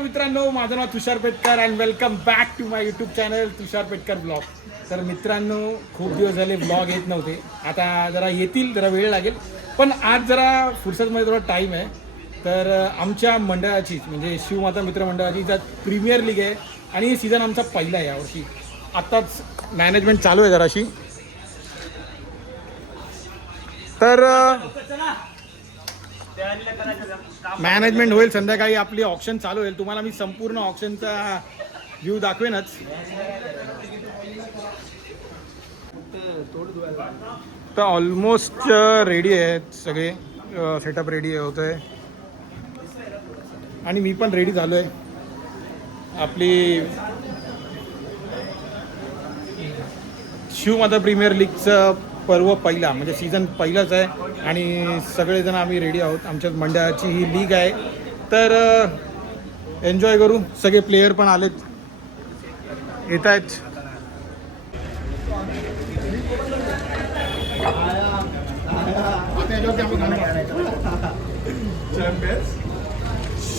नमस्कार मित्रांनो, माझं नाव Tushar Petkar and welcome back to my YouTube channel Tushar Petkar blog. तर मित्रांनो, खूप दिवस झाले ब्लॉग येत नव्हते. आता जरा येतील, जरा वेळ लागेल, पण आज जरा फुर्सतमध्ये थोडा टाईम आहे. तर आमच्या मंडळाची म्हणजे शिवमाता मित्र मंडळाची ज्यात प्रीमियर लीग आहे आणि सीझन आमचा पहिला आहे यावर्षी. आत्ताच मॅनेजमेंट चालू आहे जराशी. तर मॅनेजमेंट होईल संध्याकाळी, आपली ऑप्शन चालू होईल. तुम्हाला मी संपूर्ण ऑप्शनचा व्ह्यू दाखवेनच. तर ऑलमोस्ट रेडी आहेत सगळे, सेटअप रेडी होत आहे आणि मी पण रेडी झालो आहे. आपली शिवमाता प्रीमियर लीगचं पर्व पहिला म्हणजे सीझन पहिलाच आहे आणि सगळेजण आम्ही रेडी आहोत. आमच्या मंडळाची ही लीग आहे, तर एन्जॉय करू. सगळे प्लेयर पण आलेत, येत आहेत.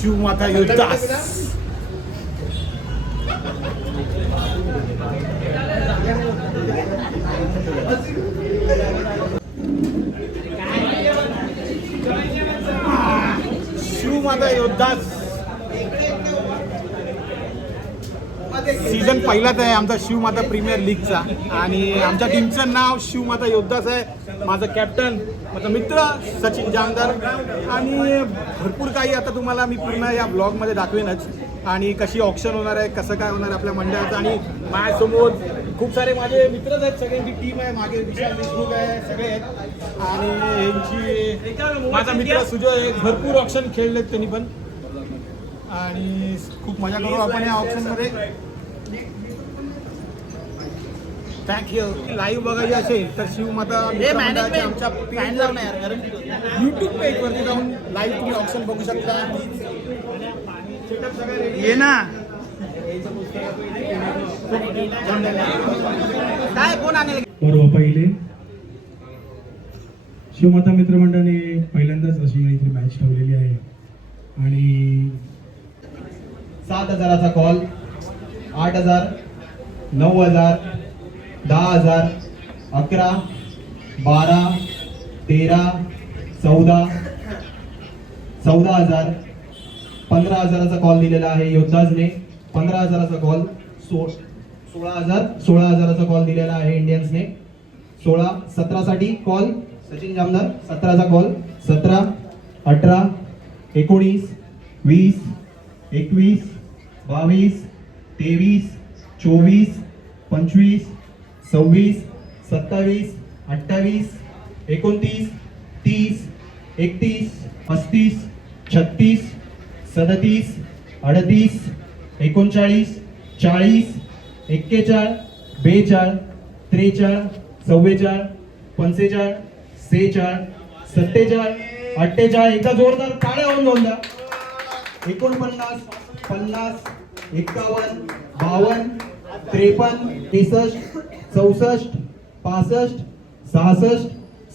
शिवमाता योद्धास शिवमाता योद्धास सीझन पहिलाच आहे आमचा शिवमाता प्रीमियर लीगचा आणि आमच्या टीमचं नाव शिवमाता योद्धास आहे. माझं कॅप्टन, माझा मित्र सचिन जामदार आणि भरपूर काही आता तुम्हाला मी पूर्ण या ब्लॉगमध्ये दाखवेनच. आणि कशी ऑप्शन होणार आहे, कसं काय होणार आपल्या मंडळाचं. आणि माझ्यासमोर खूप सारे माझे मित्रच आहेत, सगळ्यांची टीम आहे. मागे विशाल देशमुख आहे, सगळे आहेत. आणि यांची माझा मित्र सुजय, भरपूर ऑप्शन खेळलेत त्यांनी पण. आणि खूप मजा करू आपण या ऑप्शनमध्ये. थँक्यू. लाईव्ह बघायची असेल तर शिवमाता आमच्या यूट्यूब पेजवरती जाऊन लाईव्ह तुम्ही ऑप्शन बघू शकता. ये ना काय कोण आणले पर्व पहिले शिवमाता मित्रमंडळाने पहिल्यांदाच अशी काहीतरी मॅच ठेवलेली आहे आणि 7,000चा कॉल, 8,000, 9,000, 10,000, 11, 12, 13, 14, 14,000, 15,000चा कॉल दिलेला आहे योद्धाजने. 15,000चा कॉल, 16,000चा कॉल दिलेला आहे इंडियन्सने. 16, 17 साठी कॉल सचिन जामदार, 17चा कॉल. 17, 18, 19, 20, 21, 22, 23, 24, 25, 26, 27, 28, 29, 30, 31, 35, 36, 37, 38, 39, 40, 41, 42, 43, 44, 45, 46, 47, 48. एकदा जोरदार टाळ्या होऊन जाऊन द्या. 49, 50, 51, 52, 53, 63, 64, 65, 66,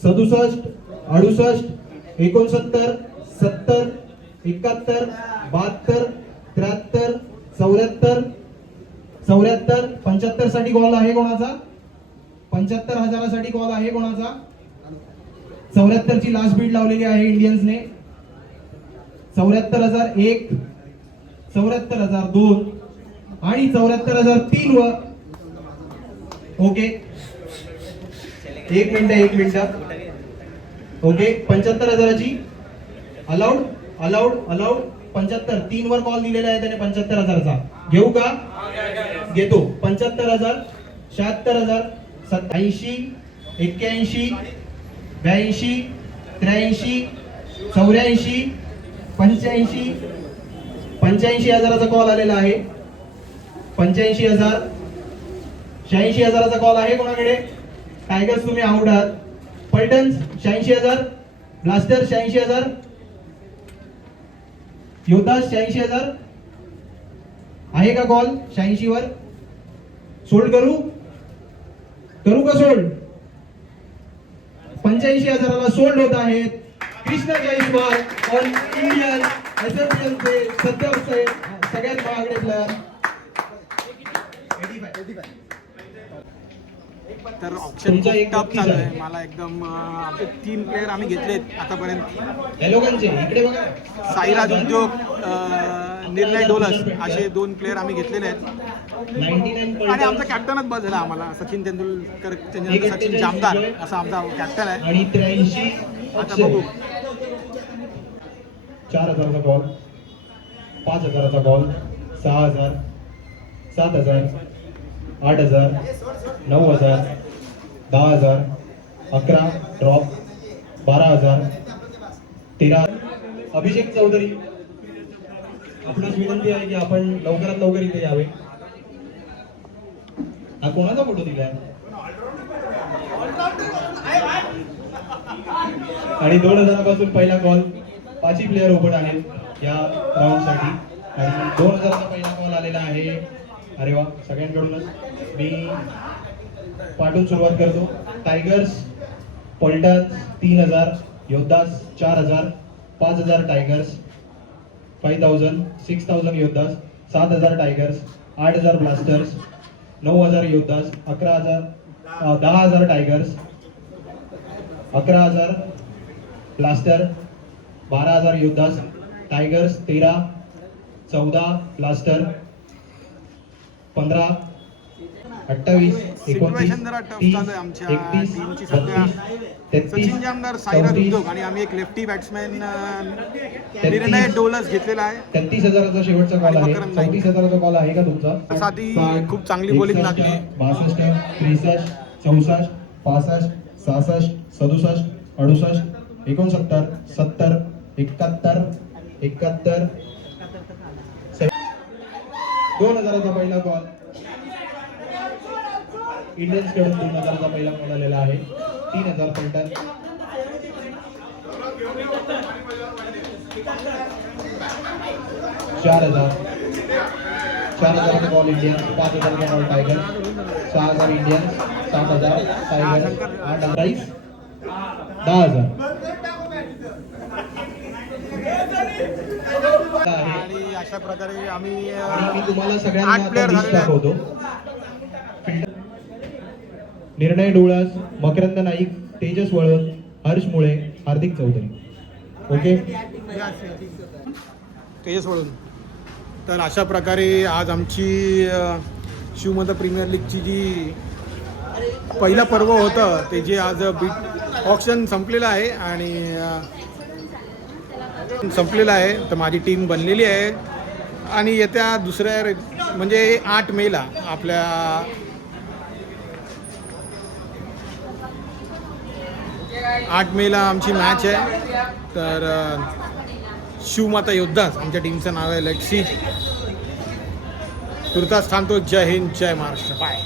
67, 68, 69, 70, 71, 72, 73, 74, 74, 75 साठी कॉल आहे कोणाचा? 75,000साठी कॉल आहे कोणाचा? 74 ची लास्ट बीट लावलेली आहे इंडियन्सने. 74,001, 74,002 आणि 74,003 वर. ओके, एक मिनिट. ओके, 75,000ची अलाउड 75, 3 वर कॉल दिलेला आहे त्याने 75,000चा. घेऊ का? घेतो. 75,000, 76,000, 87, 81, 82, 83, 84, 85, 85,000चा कॉल आलेला आहे. 85,000, 86,000चा कॉल आहे कोणाकडे? टायगर्स तुम्ही आउट आहात. पलटन्स 86,000, ब्लास्टर 86,000, योद्धास 86,000 आहे का कॉल? 86 वर सोल्ड करू का सोल्ड? 85,000ला सोल्ड होत आहेत. कृष्णा जयस्वाल और इंडियन एसएफएल से सत्तर से सगळ्यात महागडे प्लेअर. तर ऑप्शन तुमचा एक टफ नक्कीच चालू आहे. आहे. मला एकदम आपले 3 प्लेअर आम्ही घेतलेत आतापर्यंत. या लोकांचे इकडे बघा. साईराज उद्योग, निर्णय डोलस असे 2 प्लेअर आम्ही घेतलेले आहेत. 99 आणि आमचा कॅप्टनच बस झाला आम्हाला. सचिन तेंडुलकर त्याच्यानंतर सचिन जामदार असा आमचा कॅप्टन आहे. आणि 83 आता बघू. 4000चा बॉल, 5000चा बॉल, 6000, 7000, 8000, 9000, 10000, 11 ड्रॉप, 12000, 13. अभिषेक चौधरी, आपणास विनंती आहे की आपण लवकरात लवकर इथे यावे. हा कोणाचा फोटो दिलाय? आणि 2000 पासून पहिला कॉल. 5 प्लेअर ओपन आहेत या राऊंड साठी. आणि 2000चा पहिला कॉल आलेला आहे. अरे वा, सगळ्यांकडूनच मी पाठवून सुरुवात करतो. टायगर्स पलटन 3000, योद्धास 4000, 5000 tigers, 5000, 6000 योद्धास, 7000 tigers, 8000 blasters, 9000 योद्धास, 10000 tigers, 11000 blaster, 12000 योद्धास, tigers 13, 14 blaster, 15, 28, 29, situation जरा टफ 30, चालू आहे आमच्या 31, टीमची सध्या. 32, सचिन जामदार, साईराज 34, उद्योग आणि आम्ही एक लेफ्टी बॅट्समॅन निर्णय डोलस घेतलेला आहे. 33000चा शेवटचा कॉल आहे. मकरंद नाईक. 34000चा कॉल आहे का तुमचा? साठी खूप चांगली bowling लागली. 62, 63, 64, 65, 66, 67, 68, 69, 70, 71, 71. 2000चा पहिला कॉल. इंडियन्स कडून 2000चा पहिला कॉल आलेला आहे. 3000 पलटन. 4000चा बॉल इंडियन्स, 5000चा बॉल टायगर, 6000 इंडियन्स, 7000 टायगर, 8000, 10000. आणि अशा प्रकारे आम्ही आणि मी तुम्हाला सगळ्यांना 8 आता प्लेअर लिस्ट झालेले आहेत. दाखवतो. निर्णय डोळस, मकरंद नाईक, तेजस वळवत, हर्ष मुळे, हार्दिक चौधरी. ओके. तेच वळून. तर अशा प्रकारे आज आमची शिवमोगा प्रीमियर लीगची जी पहिलं पर्व होतं ते जे आज बीट ऑक्शन संपलेलं आहे आणि संपलेलं आहे. तर माझी टीम बनलेली आहे आणि येत्या दुसऱ्या म्हणजे 8 मेला आपल्या 8 मेला आमची मॅच आहे. तर शिवमाता योद्धाच आमच्या टीमचं नाव आहे. Let's see. तुर्तास थांबतो. जय हिंद, जय महाराष्ट्र. बाय.